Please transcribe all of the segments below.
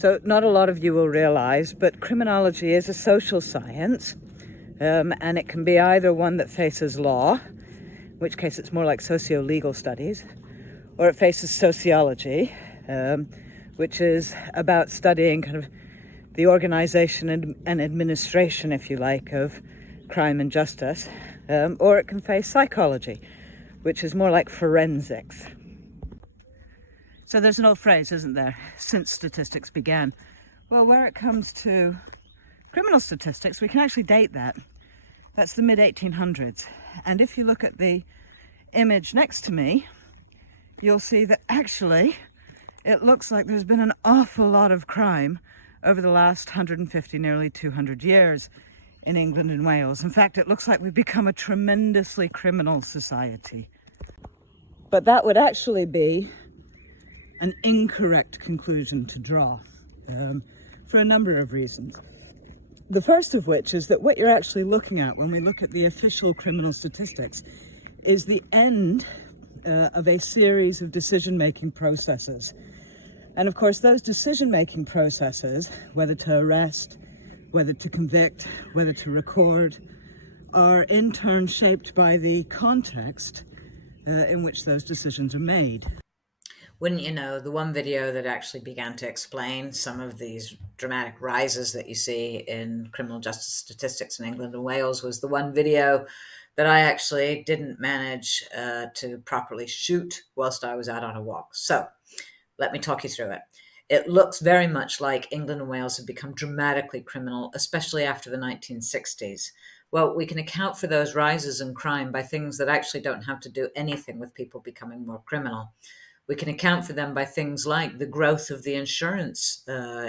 So not a lot of you will realize, but criminology is a social science, and it can be either one that faces law, in which case it's more like socio-legal studies, or it faces sociology, which is about studying kind of the organization and administration, if you like, of crime and justice, or it can face psychology, which is more like forensics. So there's an old phrase, isn't there, since statistics began. Well, where it comes to criminal statistics, we can actually date that. That's the mid-1800s. And if you look at the image next to me, you'll see that actually it looks like there's been an awful lot of crime over the last 150, nearly 200 years in England and Wales. In fact, it looks like we've become a tremendously criminal society. But that would actually be an incorrect conclusion to draw for a number of reasons. The first of which is that what you're actually looking at when we look at the official criminal statistics is the end of a series of decision-making processes. And of course, those decision-making processes, whether to arrest, whether to convict, whether to record, are in turn shaped by the context in which those decisions are made. Wouldn't you know, the one video that actually began to explain some of these dramatic rises that you see in criminal justice statistics in England and Wales was the one video that I actually didn't manage to properly shoot whilst I was out on a walk. So let me talk you through it. It looks very much like England and Wales have become dramatically criminal, especially after the 1960s. Well, we can account for those rises in crime by things that actually don't have to do anything with people becoming more criminal. We can account for them by things like the growth of the insurance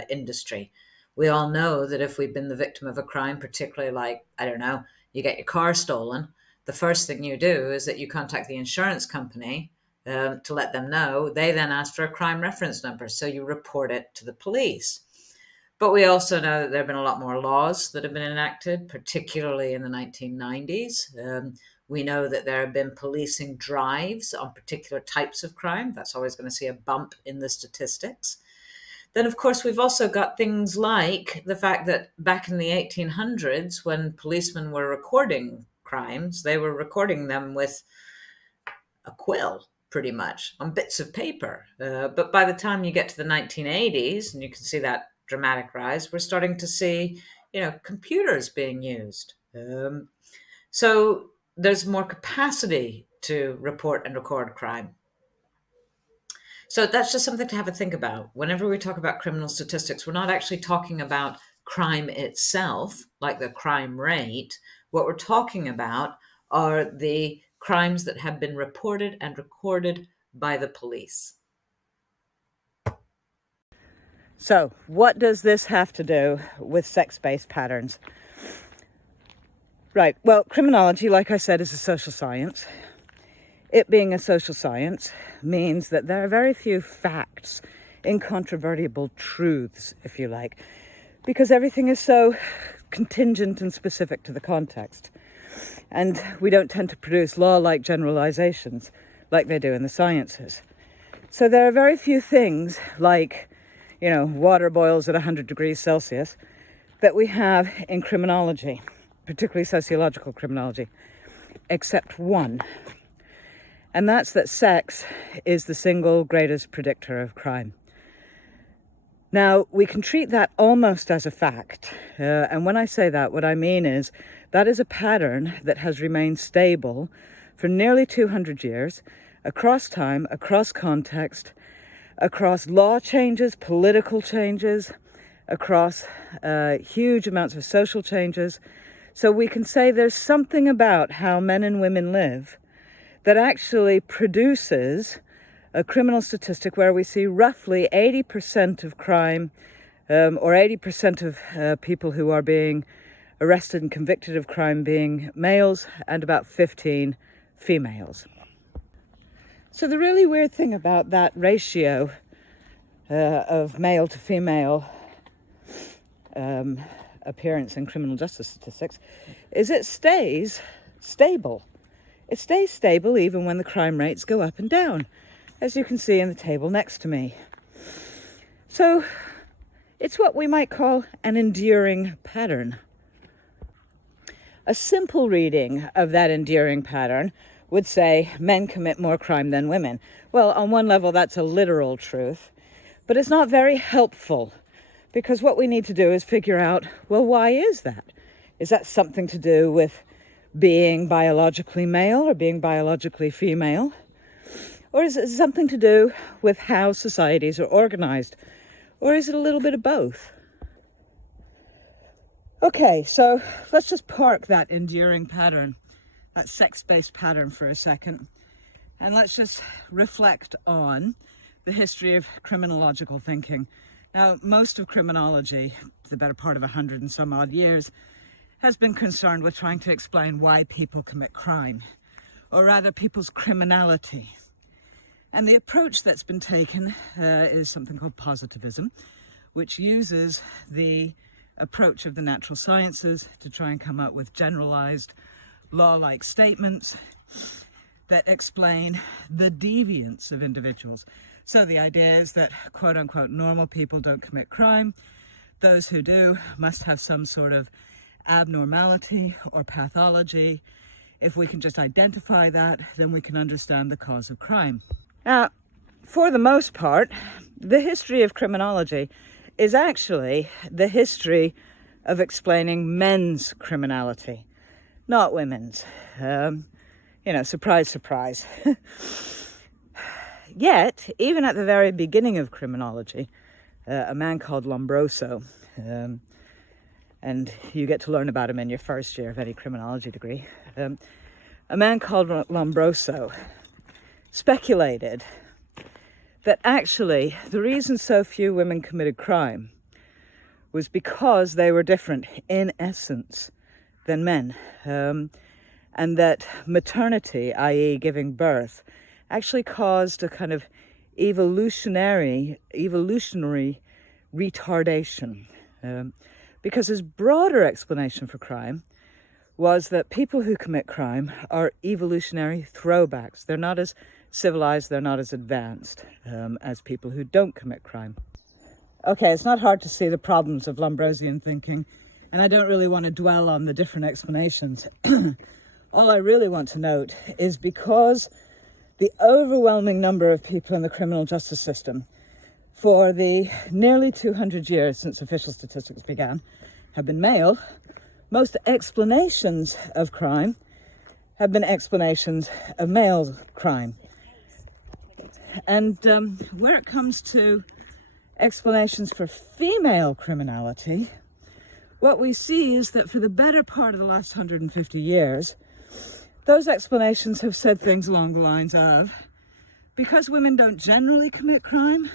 industry. We all know that if we've been the victim of a crime, particularly like, I don't know, you get your car stolen, the first thing you do is that you contact the insurance company to let them know. They then ask for a crime reference number, so you report it to the police. But we also know that there have been a lot more laws that have been enacted, particularly in the 1990s. We know that there have been policing drives on particular types of crime. That's always going to see a bump in the statistics. Then, of course, we've also got things like the fact that back in the 1800s, when policemen were recording crimes, they were recording them with a quill, pretty much, on bits of paper. But by the time you get to the 1980s, and you can see that dramatic rise, we're starting to see, computers being used. So there's more capacity to report and record crime. So that's just something to have a think about. Whenever we talk about criminal statistics, we're not actually talking about crime itself, like the crime rate. What we're talking about are the crimes that have been reported and recorded by the police. So what does this have to do with sex-based patterns? Right, well, criminology, like I said, is a social science. It being a social science means that there are very few facts, incontrovertible truths, if you like, because everything is so contingent and specific to the context. And we don't tend to produce law-like generalizations like they do in the sciences. So there are very few things like, water boils at 100 degrees Celsius that we have in criminology, particularly sociological criminology, except one. And that's that sex is the single greatest predictor of crime. Now, we can treat that almost as a fact. And when I say that, what I mean is that is a pattern that has remained stable for nearly 200 years, across time, across context, across law changes, political changes, across huge amounts of social changes. So we can say there's something about how men and women live that actually produces a criminal statistic where we see roughly 80% of crime or 80% of people who are being arrested and convicted of crime being males and about 15 females. So the really weird thing about that ratio of male to female appearance in criminal justice statistics is it stays stable. It stays stable even when the crime rates go up and down, as you can see in the table next to me. So It's what we might call an enduring pattern. A simple reading of that enduring pattern would say men commit more crime than women. Well, on one level, that's a literal truth, but it's not very helpful, because what we need to do is figure out, well, why is that? Is that something to do with being biologically male or being biologically female? Or is it something to do with how societies are organized? Or is it a little bit of both? Okay, so let's just park that enduring pattern, that sex-based pattern, for a second, and let's just reflect on the history of criminological thinking. Now, most of criminology, the better part of 100 and some odd years, has been concerned with trying to explain why people commit crime, or rather people's criminality. And the approach that's been taken is something called positivism, which uses the approach of the natural sciences to try and come up with generalized law-like statements that explain the deviance of individuals. So the idea is that quote-unquote normal people don't commit crime. Those who do must have some sort of abnormality or pathology. If we can just identify that, then we can understand the cause of crime. Now, for the most part, the history of criminology is actually the history of explaining men's criminality, not women's. Surprise, surprise. Yet, even at the very beginning of criminology, a man called Lombroso, and you get to learn about him in your first year of any criminology degree, a man called Lombroso speculated that actually the reason so few women committed crime was because they were different in essence than men, and that maternity, i.e. giving birth, actually caused a kind of evolutionary retardation. Because his broader explanation for crime was that people who commit crime are evolutionary throwbacks. They're not as civilized, they're not as advanced as people who don't commit crime. Okay, it's not hard to see the problems of Lombrosian thinking, and I don't really want to dwell on the different explanations. All I really want to note is because the overwhelming number of people in the criminal justice system for the nearly 200 years since official statistics began have been male, most explanations of crime have been explanations of male crime. And where it comes to explanations for female criminality, what we see is that for the better part of the last 150 years, those explanations have said things along the lines of, because women don't generally commit crime,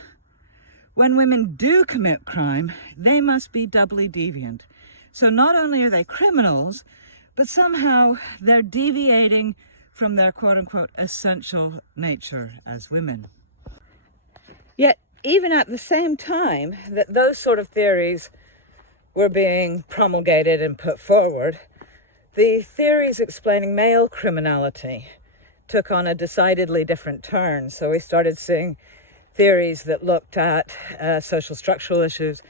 when women do commit crime, they must be doubly deviant. So not only are they criminals, but somehow they're deviating from their quote-unquote essential nature as women. Yet, even at the same time that those sort of theories were being promulgated and put forward, the theories explaining male criminality took on a decidedly different turn. So we started seeing theories that looked at social structural issues,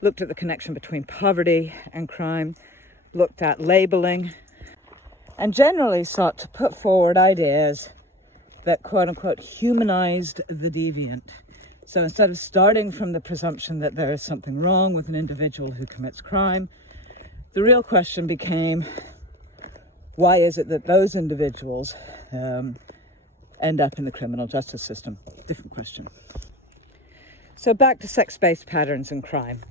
looked at the connection between poverty and crime, looked at labeling, and generally sought to put forward ideas that quote-unquote humanized the deviant. So instead of starting from the presumption that there is something wrong with an individual who commits crime, the real question became, why is it that those individuals end up in the criminal justice system? Different question. So back to sex-based patterns in crime.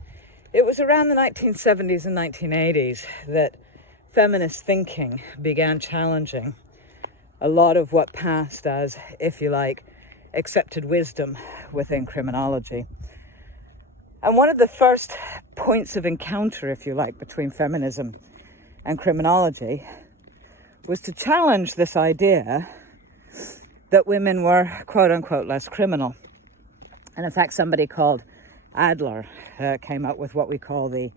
It was around the 1970s and 1980s that feminist thinking began challenging a lot of what passed as, if you like, accepted wisdom within criminology. And one of the first points of encounter, if you like, between feminism and criminology was to challenge this idea that women were, quote-unquote, less criminal. And in fact, somebody called Adler came up with what we call the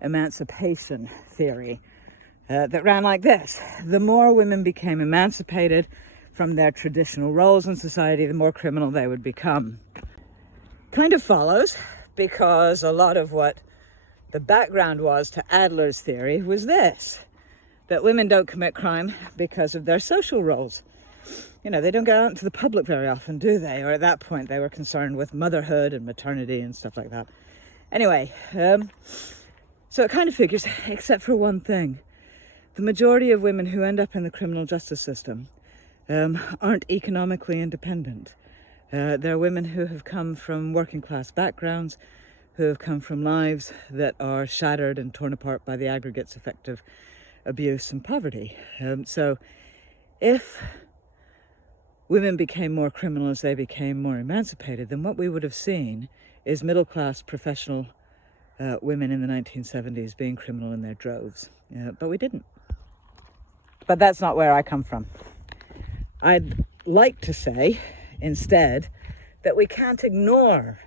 emancipation theory that ran like this. The more women became emancipated from their traditional roles in society, the more criminal they would become. Kind of follows, because a lot of what the background was to Adler's theory was this, that women don't commit crime because of their social roles. You know, they don't get out into the public very often, do they? Or at that point, they were concerned with motherhood and maternity and stuff like that. Anyway, so it kind of figures, except for one thing. The majority of women who end up in the criminal justice system aren't economically independent. They're women who have come from working class backgrounds, who have come from lives that are shattered and torn apart by the aggregates effect of abuse and poverty. So if women became more criminal as they became more emancipated, then what we would have seen is middle-class professional women in the 1970s being criminal in their droves. But we didn't. But that's not where I come from. I'd like to say, instead, that we can't ignore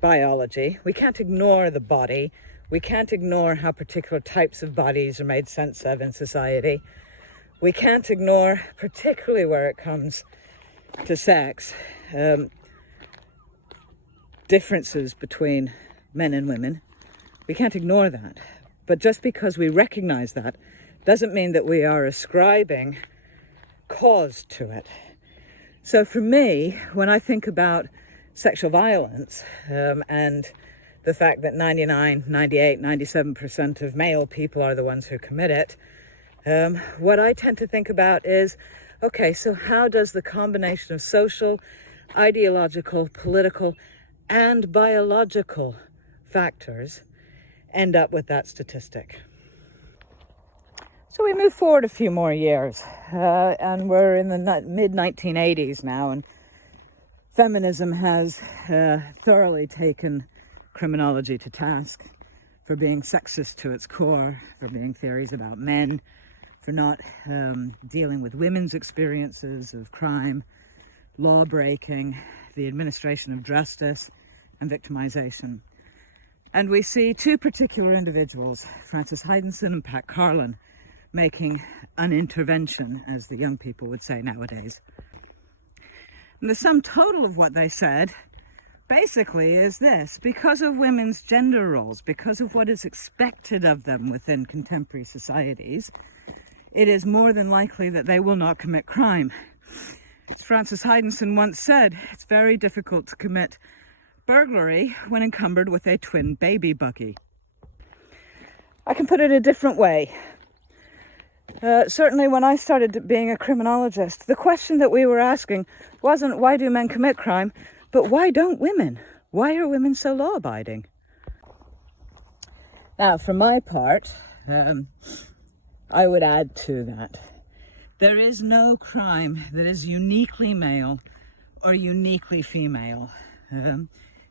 biology. We can't ignore the body. We can't ignore how particular types of bodies are made sense of in society. We can't ignore, particularly where it comes to sex, differences between men and women. We can't ignore that. But just because we recognize that doesn't mean that we are ascribing cause to it. So for me, when I think about sexual violence and the fact that 99, 98, 97% of male people are the ones who commit it, what I tend to think about is, okay, so how does the combination of social, ideological, political, and biological factors end up with that statistic? So we move forward a few more years, and we're in the mid-1980s now, and feminism has thoroughly taken criminology to task for being sexist to its core, for being theories about men, for not dealing with women's experiences of crime, law breaking, the administration of justice, and victimization. And we see two particular individuals, Frances Heidenson and Pat Carlin, making an intervention, as the young people would say nowadays. And the sum total of what they said basically is this: because of women's gender roles, because of what is expected of them within contemporary societies, it is more than likely that they will not commit crime. As Frances Heidenson once said, it's very difficult to commit burglary when encumbered with a twin baby buggy. I can put it a different way. Certainly when I started being a criminologist, the question that we were asking wasn't why do men commit crime, but why don't women? Why are women so law-abiding? Now, for my part, I would add to that. There is no crime that is uniquely male or uniquely female,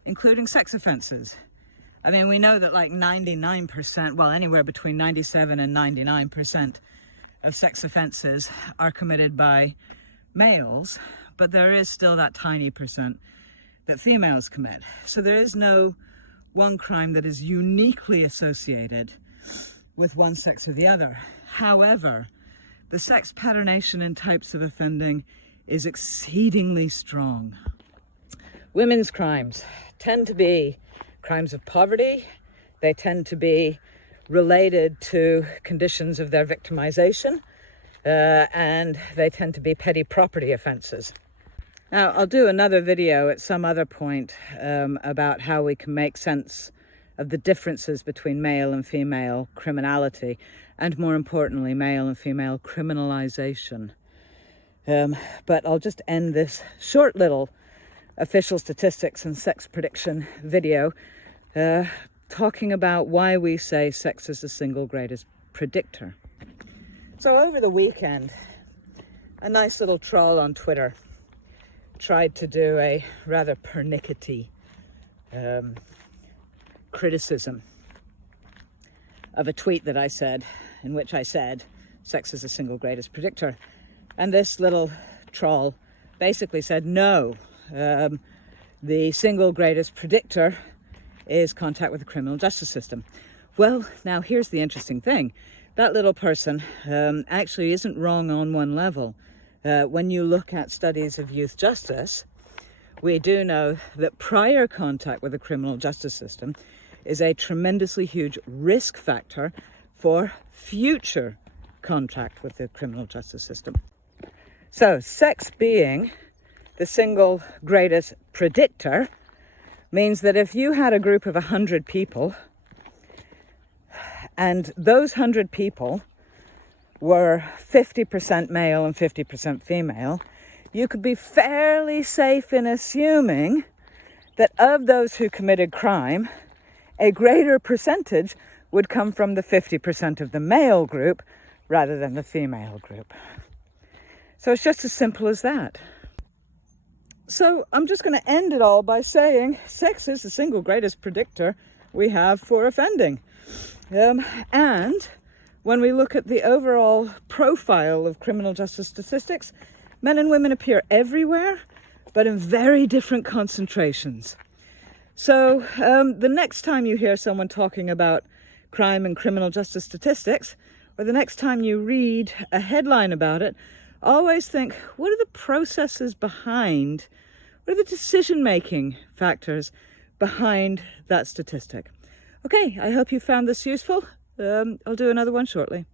including sex offenses. I mean, we know that like 99%, well, anywhere between 97 and 99% of sex offenses are committed by males, but there is still that tiny percent that females commit. So there is no one crime that is uniquely associated with one sex or the other. However, the sex patternation in types of offending is exceedingly strong. Women's crimes tend to be crimes of poverty. They tend to be related to conditions of their victimization, and they tend to be petty property offenses. Now, I'll do another video at some other point about how we can make sense of the differences between male and female criminality, and more importantly, male and female criminalization. But I'll just end this short little official statistics and sex prediction video talking about why we say sex is the single greatest predictor. So over the weekend, a nice little troll on Twitter tried to do a rather pernickety criticism of a tweet that I said, in which I said sex is the single greatest predictor. And this little troll basically said, no, the single greatest predictor is contact with the criminal justice system. Well, now here's the interesting thing. That little person actually isn't wrong on one level. When you look at studies of youth justice, we do know that prior contact with the criminal justice system is a tremendously huge risk factor for future contact with the criminal justice system. So, sex being the single greatest predictor means that if you had a group of 100 people and those 100 people were 50% male and 50% female, you could be fairly safe in assuming that of those who committed crime, a greater percentage would come from the 50% of the male group rather than the female group. So it's just as simple as that. So I'm just going to end it all by saying sex is the single greatest predictor we have for offending. And when we look at the overall profile of criminal justice statistics, men and women appear everywhere, but in very different concentrations. So the next time you hear someone talking about crime and criminal justice statistics, or the next time you read a headline about it, always think, what are the processes behind, what are the decision-making factors behind that statistic? Okay, I hope you found this useful. I'll do another one shortly.